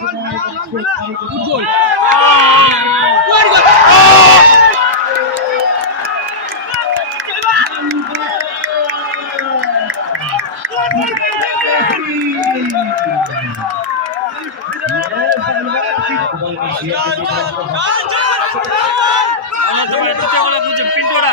Football পিন্টুরা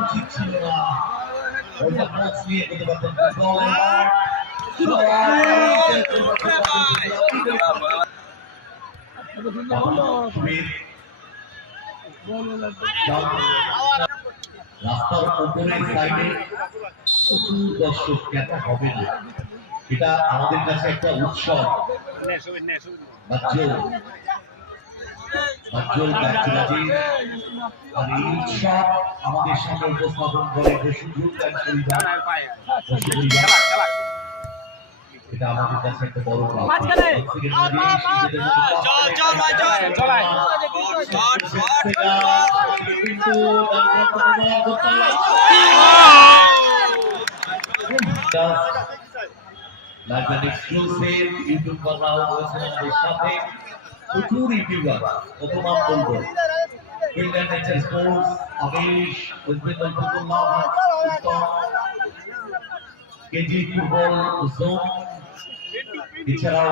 উচিত ছিল না ওইটা কোচ রাস্তার সাইডে হবে এটা আমাদের কাছে একটা আমাদের উপস্থাপন করে পরিবার খেলার পায়ে বসু পরিবার খেলা খেলা এটা আমাদের কাছে একটা বড় পাওয়া মাঝখানে। চল চল ভাই চল। চলাই লাইভ অ্যান্ড এক্সক্লুসিভ ইউটিউব করা হয়েছে আমাদের সাথে। প্রচুর ইউটিউবার কত নাম বলব and nature sports Abesh Bengal football Uttam KG football zone এছাড়াও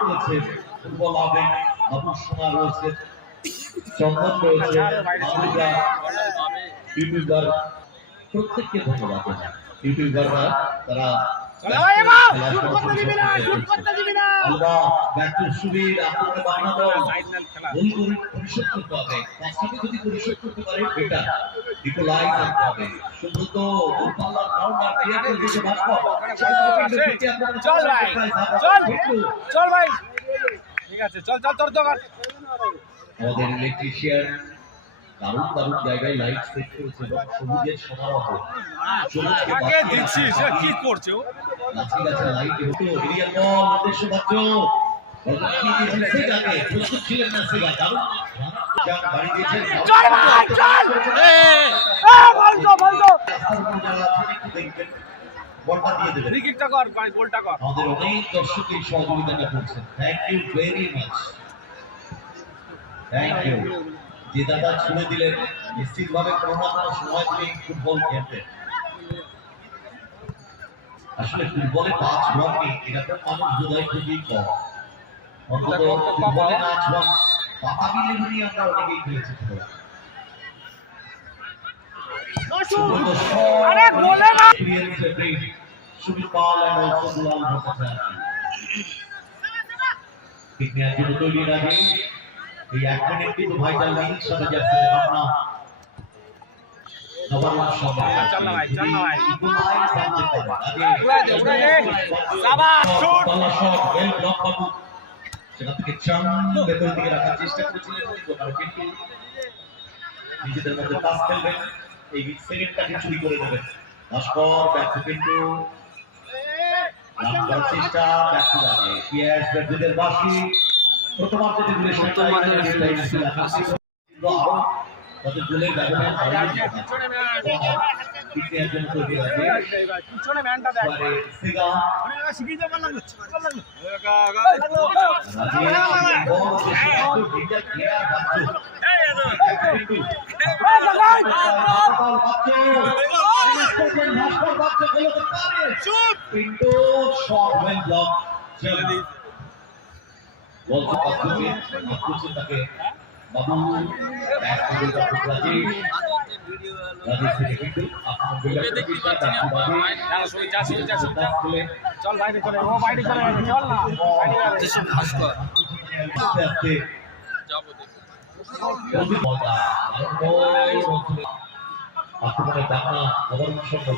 রয়েছে ফুটবল আবেগ বাবু সোনা রয়েছে চন্দন রয়েছে মামুদা ইউটিউবার প্রত্যেককে ধন্যবাদ। ইউটিউবাররা তারা পরিশোধ করতে হবে। যদি পরিশোধ করতে পারে বেটার হবে ক্লিয়ার করে দিয়েছে ভাস্কর চল ভাই চল চল ভাই। ঠিক আছে চল চল তোর দোকান। আমাদের ইলেকট্রিশিয়ান দারুণ দারুণ জায়গায় লাইট সেট করেছে এবং সবুজের সমারোহ। কাকে কি করছে ও? গাছে গাছে লাইট হতো এরিয়াল বল উদ্দেশ্য মাত্র প্রস্তুত ছিলেন না সেগা দারুণ। চল ভাই চল। এ বল তো বল তো রাস্তার উপর যারা আছেন একটু দেখবেন বলটা দিয়ে দেবেন ফ্রি কর ভাই গোলটা কর। আমাদের অনেক দর্শক এই সহযোগিতাটা করছেন thank you very much thank you যে দাদা ছুড়ে দিলেন নিশ্চিতভাবে কোনো না কোনো সময় তিনি ফুটবল খেলতেন। আসলে ফুটবলে পাঁচ রান নেই এরকম মানুষ বোধহয় খুবই কম। অন্তত ফুটবলে পাঁচ রান পাতাবি লেবুনি আমরা অনেকেই খেলেছি। আরে গোলে না। ঠিক জন্য তৈরি রাখে এই এক মিনিট কিন্তু ভাইটাল সাথে যাচ্ছে ভাবনা। সাবাস, শুট। সেখান থেকে চান ভেতরের দিকে রাখার চেষ্টা করেছিলেন কিন্তু নিজেদের মধ্যে পাস খেলবেন এই সেকেন্ডটাকে চুরি করে দেবেন ভাস্কর ব্যাক টু কিন্তু চেষ্টা বাসি প্রথমার্ধে তাদের গোলের ব্যবধান পিছনে ম্যান তৈরি আছে পিছনে ম্যানটা দেখ শিখিয়ে পিন্টু শট ব্লক জলদি তাকে বাবু তার বাদে না চল বাইরে চলে ও বাইরে চলে চল না বাইরে যাবে আস্তে আস্তে প্রতিমতা আক্রমণে ডাকা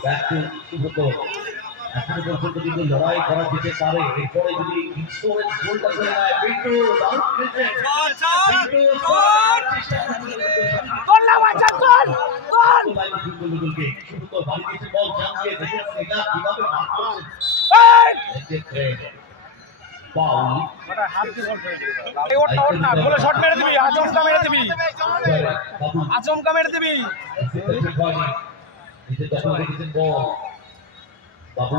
ব্যাক টু এখনও পর্যন্ত কিন্তু লড়াই করা যেতে পারে এরপরে যদি ইন্স্যুরেন্স গোলটা করে নেয় পিন্টু দারুণ খেলছে পিন্টু চল না বাড়ি দিয়েছে বল জানকে কীভাবে মার করছে পাউল ওটা হাত দিয়ে শট মেরে দিবি। আচমকা মেরে দিবি। আচমকা মেরে দিবি। নিজে বল বাবু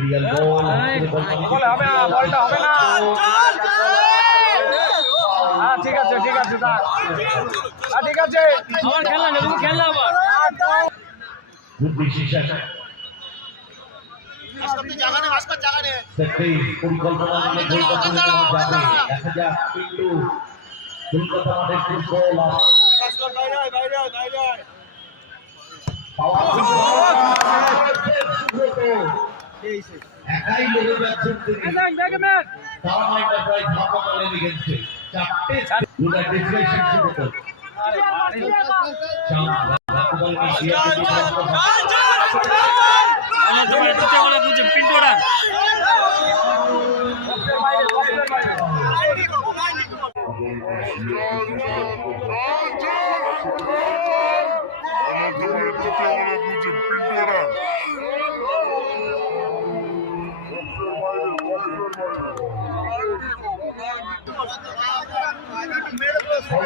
রিয়াল বল বলে হবে না বলটা হবে না। হ্যাঁ ঠিক আছে ঠিক আছে তা হ্যাঁ ঠিক আছে। আমার খেলনা নেই তুমি খেলনা আবার বুদ্ধি শিশা সেটাই পরিকল্পনা দেখা যাক কিন্তু কলকাতা মাঠের ফুটবল একাই লড়ে যাচ্ছেন তিনি তারা মাইন্ডার প্রায় ধাপা করে লিখেছে চারটে দুটা ডিফ্লেকশন শুরু করে চাম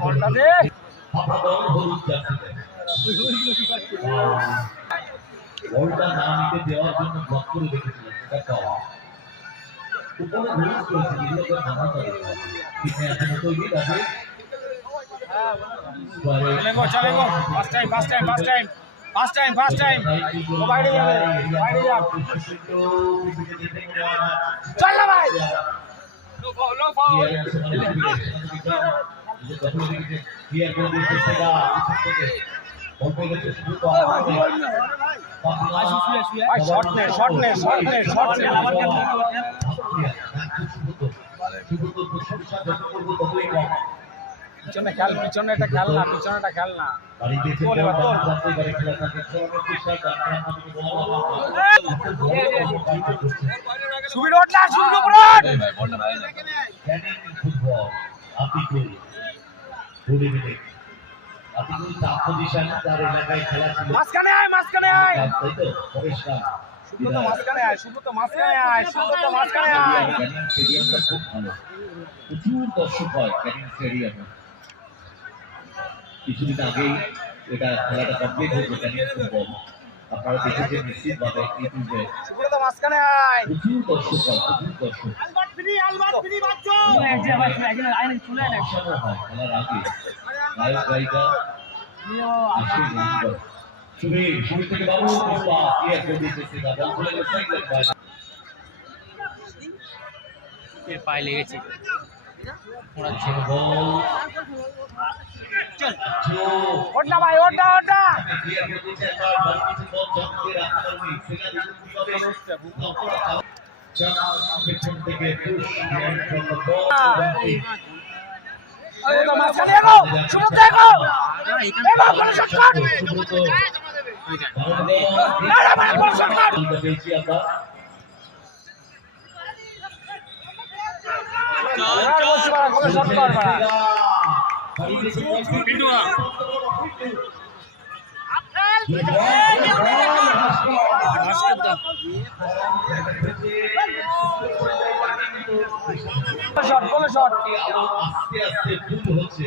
বলটা দে আপনাদের হলুদ জার্সিতে বলটা না নিতে দেওয়ার জন্য ব্লক করে রেখেছিলেন সেটা পাওয়া উপরে হলুদ করেছে এগুলোকে মানা করে কিন্তু এখনও তৈরি তাকে চলে গো চলে গো first time first time first time first time first time ও বাইরে যাবে বাইরে যাবে চল না ভাই লো ফাউল লো ফাউল শট নে শট নে শট নে শট নে আমার পিছনে খেল পিছনে একটা খেল না পিছনে একটা খেল না সুবির ওঠ সুবির উপর ওঠ ফুটবল আতিকুল কুড়ি মিনিট আতিকুল তার পজিশন তার এলাকায় খেলা ছিল মাঝখানে আয় মাঝখানে আয় তাই তো পরিষ্কার শুধু মাঝখানে আয় মাঝখানে মাঝখানে প্রচুর দর্শক হয় স্টেডিয়ামে কিছুদিন আগেই এটা খেলাটা কমপ্লিট হয়েছে ক্যানিং ফুটবল আপনারা দেখেছেন নিশ্চিতভাবে ইউটিউবে প্রচুর দর্শক হয় প্রচুর দর্শক। খেলার আগে গায়ক গায়িকা থেকে বাবু পুষ্পা করে বল পায়ে লেগেছে। চল ওঠ না ভাই ওঠ না ওঠ না মাঝখানে এগো শুধু তো এগো এগো করে শট কর না, না, মানে বল শট কর বলছি বাড়া, করে শট কর বাড়া। পিন্টু আ। পিন্টু শট শট আস্তে আস্তে হচ্ছে।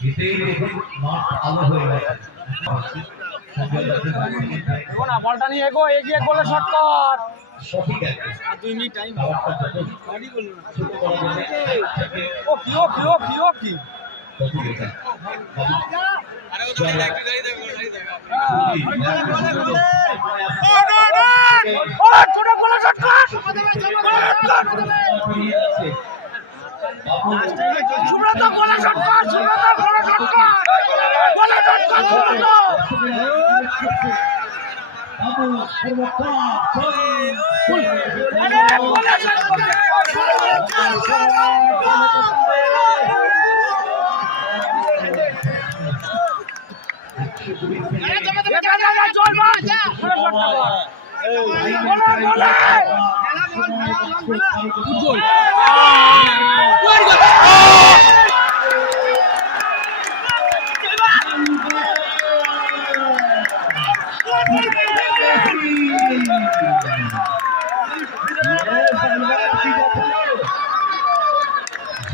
দেখুন মাঠ আলো হয়ে গেছে বলটা নিয়ে এগো এগিয়ে গোলে শট কর। সঠিক গোলে সুব্রত গোলে শট কর সুব্রত গোলে শট কর গোলে শট কর সুব্রত! আরে গোলে শট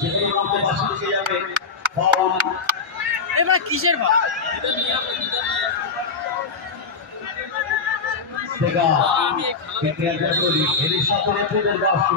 যেখানে পাশে যাবে এবার কিসের ভাব? সেগা বিক্রিয়া করি এর সাথে ফুটবল বাসী